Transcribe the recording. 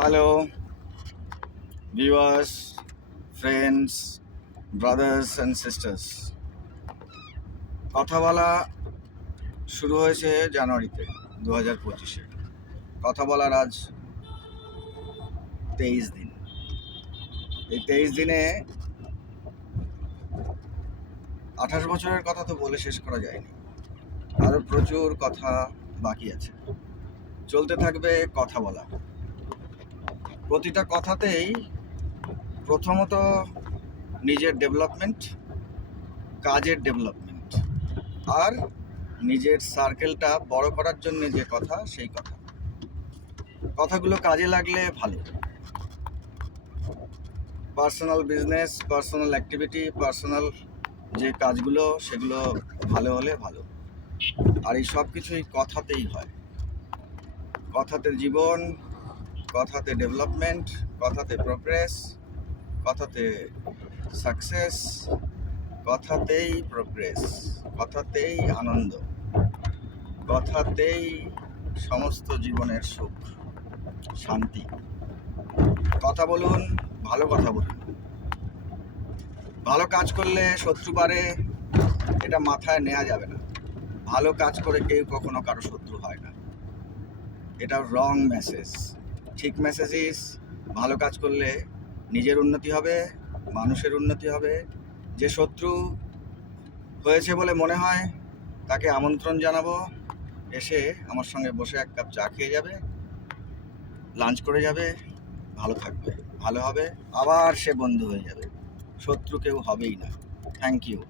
Hello viewers, friends, brothers and sisters. কথা বলা শুরু হয়েছে জানুয়ারিতে 2025-এ। কথা বলার আজ 23 দিন। এই 23 দিনে 28 বছরের কথা তো বলে শেষ করা যায়নি, আরও প্রচুর কথা বাকি আছে। চলতে থাকবে কথা বলা। প্রতিটা কথাতেই প্রথমত নিজের ডেভেলপমেন্ট, কাজের ডেভেলপমেন্ট, আর নিজের সার্কেলটা বড় করার জন্য যে কথা, সেই কথাগুলো কাজে লাগলে ভালো। Personal business, personal activity, personal যে কাজগুলো, সেগুলো ভালো হলে ভালো। আর এই সব কিছুই কথাতেই হয়। কথাতে জীবন, কথাতে ডেভেলপমেন্ট, কথাতে প্রোগ্রেস, কথাতে সাকসেস, কথাতেই প্রোগ্রেস, কথাতেই আনন্দ, কথাতেই সমস্ত জীবনের সুখ, শান্তি। কথা বলুন, ভালো কথা বলুন। ভালো কাজ করলে শত্রু বাড়ে, এটা মাথায় নেওয়া যাবে না। ভালো কাজ করে কেউ কখনো কারো শত্রু হয় না, এটা রং মেসেজ। ঠিক মেসেজ ইজ, ভালো কাজ করলে নিজের উন্নতি হবে, মানুষের উন্নতি হবে। যে শত্রু হয়েছে বলে মনে হয়, তাকে আমন্ত্রণ জানাবো, এসে আমার সঙ্গে বসে এক কাপ চা খেয়ে যাবে, লাঞ্চ করে যাবে, ভালো থাকবে, ভালো হবে, আবার সে বন্ধু হয়ে যাবে। শত্রু কেউ হবেই না। Thank you.